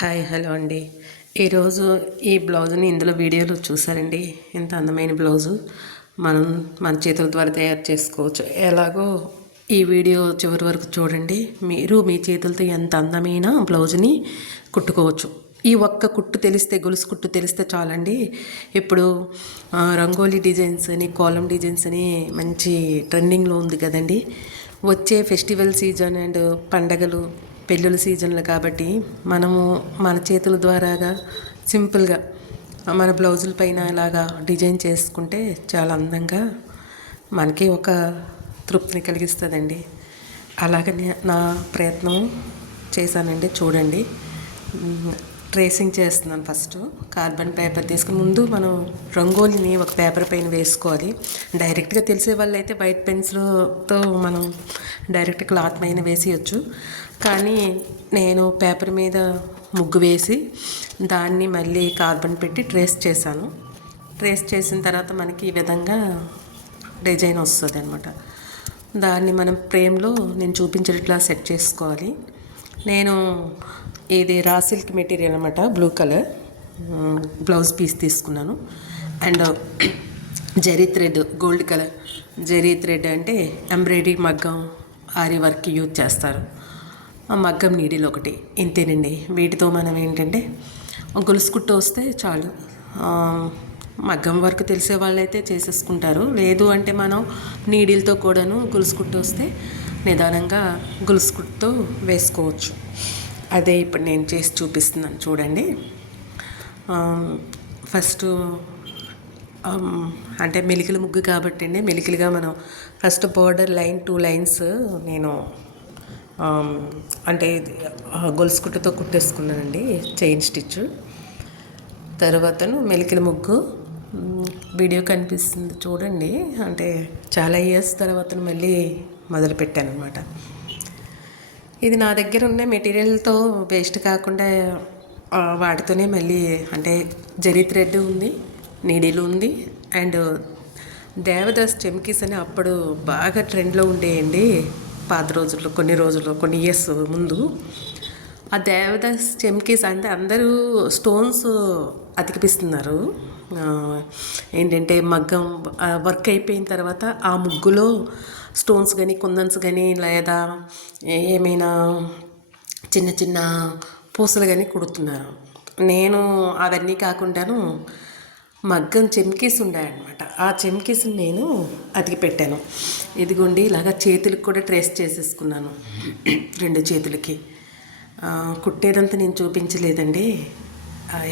Hi hello అండి. ఈరోజు ఈ బ్లౌజ్ని ఇందులో వీడియోలో చూసారండి. ఎంత అందమైన బ్లౌజు మనం మన చేతుల ద్వారా తయారు చేసుకోవచ్చు. ఎలాగో ఈ వీడియో చివరి వరకు చూడండి. మీరు మీ చేతులతో ఎంత అందమైన బ్లౌజ్ని కుట్టుకోవచ్చు. ఈ ఒక్క కుట్టు తెలిస్తే, గొలుసు కుట్టు తెలిస్తే చాలండి. ఇప్పుడు రంగోలీ డిజైన్స్ అని, కోలం డిజైన్స్ అని మంచి ట్రెండింగ్లో ఉంది కదండి. వచ్చే ఫెస్టివల్ సీజన్ అండ్ పండగలు, పెళ్ళిళ్ళ సీజన్లు కాబట్టి మనము మన చేతుల ద్వారాగా సింపుల్గా మన బ్లౌజుల పైన ఇలాగా డిజైన్ చేసుకుంటే చాలా అందంగా మనకి ఒక తృప్తిని కలిగిస్తుందండి. అలాగనే నా ప్రయత్నం చేశానండి. చూడండి, ట్రేసింగ్ చేస్తున్నాను. ఫస్ట్ కార్బన్ పేపర్ తీసుకుని ముందు మనం రంగోలిని ఒక పేపర్ పైన వేసుకోవాలి. డైరెక్ట్గా తెలిసే వాళ్ళు అయితే వైట్ పెన్సిల్తో మనం డైరెక్ట్ క్లాత్ పైన వేసేయచ్చు. కానీ నేను పేపర్ మీద ముగ్గు వేసి దాన్ని మళ్ళీ కార్బన్ పెట్టి ట్రేస్ చేశాను. ట్రేస్ చేసిన తర్వాత మనకి ఈ విధంగా డిజైన్ వస్తుంది అనమాట. దాన్ని మనం ఫ్రేమ్లో నేను చూపించేట్లా సెట్ చేసుకోవాలి. నేను ఇది రా సిల్క్ మెటీరియల్ అనమాట, బ్లూ కలర్ బ్లౌజ్ పీస్ తీసుకున్నాను. And zari thread, gold colour zari thread అంటే ఎంబ్రాయిడరీ మగ్గం ఆరి వర్క్ యూజ్ చేస్తారు. ఆ మగ్గం నీడిల్ ఒకటి, ఇంతేనండి. వీటితో మనం ఏంటంటే గొలుసు కుట్టు వస్తే చాలు. మగ్గం వర్క్ తెలిసే వాళ్ళైతే చేసేసుకుంటారు. లేదు అంటే మనం నీడిల్తో కూడాను గొలుసు కుట్టు వస్తే నిదానంగా గొలుసు కుట్టుతో వేసుకోవచ్చు. అదే ఇప్పుడు నేను చేసి చూపిస్తున్నాను చూడండి. ఫస్ట్ అంటే మెలికల ముగ్గు కాబట్టి అండి, మెలికలుగా మనం ఫస్ట్ బోర్డర్ లైన్ 2 లైన్స్ నేను అంటే గొలుసు కుట్టుతో కుట్టేసుకున్నానండి, చైన్ స్టిచ్. తర్వాతను మెలికల ముగ్గు వీడియో కనిపిస్తుంది చూడండి. అంటే చాలా ఇయర్స్ తర్వాత మళ్ళీ మొదలుపెట్టాను అనమాట. ఇది నా దగ్గర ఉన్న మెటీరియల్తో వేస్ట్ కాకుండా వాటితోనే మళ్ళీ అంటే జరీ థ్రెడ్ ఉంది, నీడిల్ ఉంది. అండ్ దేవదాస్ చెమ్కీస్ అని అప్పుడు బాగా ట్రెండ్లో ఉండేయండి పాత రోజుల్లో, కొన్ని ఇయర్స్ ముందు. ఆ దేవదాస్ చెమ్కీస్ అంటే అందరూ స్టోన్స్ అతికిపిస్తున్నారు. ఏంటంటే మగ్గం వర్క్ అయిపోయిన తర్వాత ఆ ముగ్గులో స్టోన్స్ కానీ, కుందన్స్ కానీ, లేదా ఏమైనా చిన్న చిన్న పూసలు కానీ కుడుతున్నారు. నేను అవన్నీ కాకుండాను మగ్గం చెమ్కీస్ ఉన్నాయన్నమాట. ఆ చెమ్కీస్ని నేను అతికి పెట్టాను. ఇదిగోండి, ఇలాగా చేతులకు కూడా ట్రేస్ చేసేసుకున్నాను, 2 చేతులకి. కుట్టేదంతా నేను చూపించలేదండి.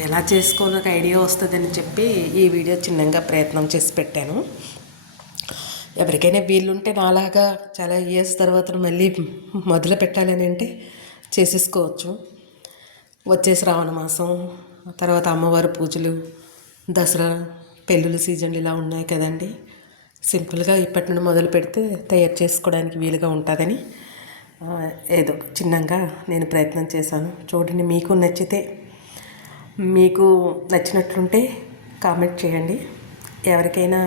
ఎలా చేసుకోవాలో ఒక ఐడియా వస్తుందని చెప్పి ఈ వీడియో చిన్నగా ప్రయత్నం చేసి పెట్టాను. ఎవరికైనా వీళ్ళుంటే నాలాగా చాలా ఇయర్స్ తర్వాత మళ్ళీ మొదలు పెట్టాలని అంటే చేసేసుకోవచ్చు. వచ్చే శ్రావణ మాసం తర్వాత అమ్మవారి పూజలు, దసరా, పెళ్ళిళ్ళ సీజన్లు ఇలా ఉన్నాయి కదండి. సింపుల్గా ఇప్పటి నుండి మొదలు పెడితే తయారు చేసుకోవడానికి వీలుగా ఉంటుందని ఏదో చిన్నగా నేను ప్రయత్నం చేశాను. చూడండి, మీకు నచ్చినట్లుంటే కామెంట్ చేయండి. ఎవరికైనా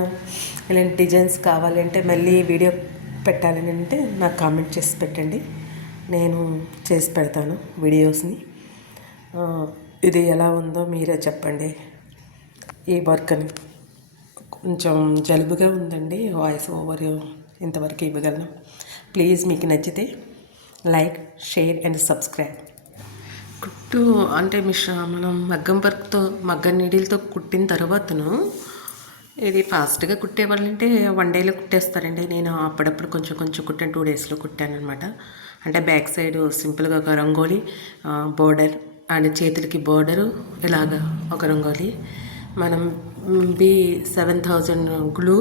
ఇలాంటి డిజైన్స్ కావాలంటే మళ్ళీ వీడియో పెట్టాలని అంటే నాకు కామెంట్ చేసి పెట్టండి, నేను చేసి పెడతాను వీడియోస్ని. ఇది ఎలా ఉందో మీరే చెప్పండి. ఈ వర్క్ అని కొంచెం జలుబుగా ఉందండి, వాయిస్ ఓవర్ ఇంతవరకు ఇవ్వగలను. ప్లీజ్ మీకు నచ్చితే లైక్, షేర్ అండ్ సబ్స్క్రైబ్. కుట్టు అంటే మనం మగ్గం వర్క్తో, మగ్గం నీడిల్తో కుట్టిన తర్వాతను ఇది ఫాస్ట్గా కుట్టేవాళ్ళంటే 1 డేలో కుట్టేస్తారండి. నేను అప్పుడప్పుడు కొంచెం కుట్టాను, 2 డేస్లో కుట్టాను అనమాట. అంటే బ్యాక్ సైడ్ సింపుల్గా ఒక రంగోలీ, బోర్డర్ అండ్ చేతులకి బోర్డరు, ఇలాగా ఒక రంగోలీ. మనం B7000 గ్లూ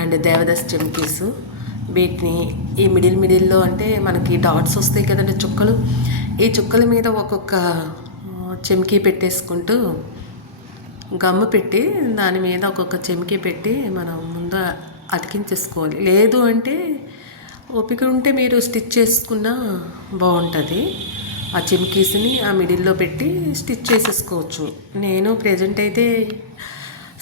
అండ్ దేవదాస్ చెమ్కీస్, వీటిని ఈ మిడిల్లో అంటే మనకి డాట్స్ వస్తాయి కదండి, చుక్కలు. ఈ చుక్కల మీద ఒక్కొక్క చెమ్కీ పెట్టేసుకుంటూ గమ్ము పెట్టి దాని మీద ఒక్కొక్క చెమ్కీ పెట్టి మనం ముందు అతికించేసుకోవాలి. లేదు అంటే ఓపిక ఉంటే మీరు స్టిచ్ చేసుకున్నా బాగుంటుంది. ఆ చెమ్కీస్ని ఆ మిడిల్లో పెట్టి స్టిచ్ చేసేసుకోవచ్చు. నేను ప్రెజెంట్ అయితే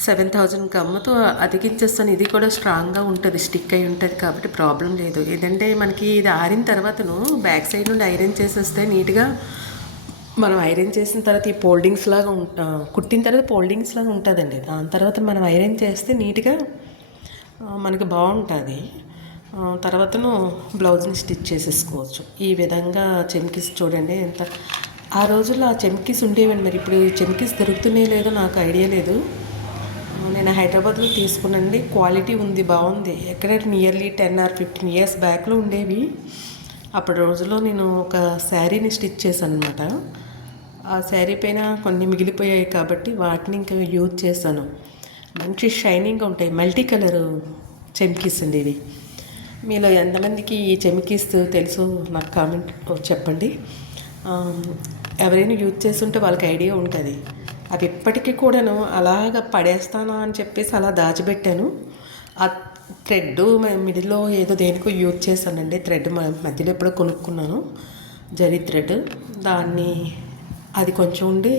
7000 గమ్ముతో అతికించేస్తాను. ఇది కూడా స్ట్రాంగ్గా ఉంటుంది, స్టిక్ అయి ఉంటుంది కాబట్టి ప్రాబ్లం లేదు. ఏదంటే మనకి ఇది ఆరిన తర్వాతను బ్యాక్ సైడ్ నుండి ఐరన్ చేసేస్తే నీట్గా మనం ఐరన్ చేసిన తర్వాత ఈ ఫోల్డింగ్స్ లాగా కుట్టిన తర్వాత ఫోల్డింగ్స్ లాగా ఉంటుందండి. దాని తర్వాత మనం ఐరన్ చేస్తే నీట్గా మనకి బాగుంటుంది. తర్వాతను బ్లౌజ్ని స్టిచ్ చేసేసుకోవచ్చు. ఈ విధంగా చెమ్కీస్ చూడండి ఎంత ఆ రోజుల్లో ఆ చెమ్కీస్ ఉండేవండి. మరి ఇప్పుడు ఈ చెమ్కీస్ దొరుకుతున్నాయో లేదో నాకు ఐడియా లేదు. నేను హైదరాబాద్లో తీసుకున్నానండి. క్వాలిటీ ఉంది, బాగుంది. ఎక్కడ నియర్లీ 10 or 15 years బ్యాక్లో ఉండేవి. అప్పటి రోజుల్లో నేను ఒక శారీని స్టిచ్ చేశాను అనమాట. ఆ శారీ పైన కొన్ని మిగిలిపోయాయి కాబట్టి వాటిని ఇంకా యూజ్ చేశాను. మంచి షైనింగ్గా ఉంటాయి. మల్టీ కలర్ చెమ్కీస్ అండి ఇవి. మీలో ఎంతమందికి ఈ చెమ్కీస్ తెలుసు నాకు కామెంట్ చెప్పండి. ఎవరైనా యూజ్ చేస్తుంటే వాళ్ళకి ఐడియా ఉంటుంది. అవి ఇప్పటికీ కూడాను అలాగ పడేస్తానా అని చెప్పేసి అలా దాచిపెట్టాను. ఆ థ్రెడ్ మిడిల్లో ఏదో దేనికో యూజ్ చేశానండి. థ్రెడ్ మధ్యలో ఎప్పుడో కొనుక్కున్నాను, జరీ థ్రెడ్. దాన్ని అది కొంచెం ఉండి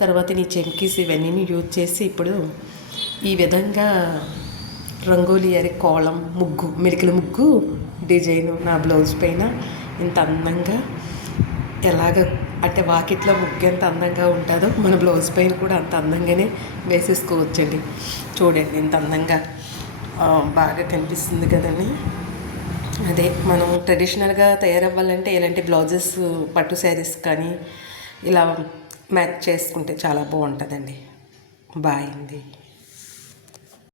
తర్వాత నీ చెమ్కీస్ ఇవన్నీ యూజ్ చేసి ఇప్పుడు ఈ విధంగా రంగోలీ కోలం ముగ్గు, మెలికల ముగ్గు డిజైను నా బ్లౌజ్ పైన ఇంత అందంగా ఎలాగ అంటే వాకిట్లో ముగ్గు ఎంత అందంగా ఉంటుందో మన బ్లౌజ్ పైన కూడా అంత అందంగానే వేసేసుకోవచ్చండి. చూడండి ఎంత అందంగా బాగా కనిపిస్తుంది కదండి. అదే మనం ట్రెడిషనల్గా తయారవ్వాలంటే ఇలాంటి బ్లౌజెస్ పట్టు శారీస్ కానీ ఇలా మ్యాచ్ చేసుకుంటే చాలా బాగుంటుందండి. బాయ్ అండి.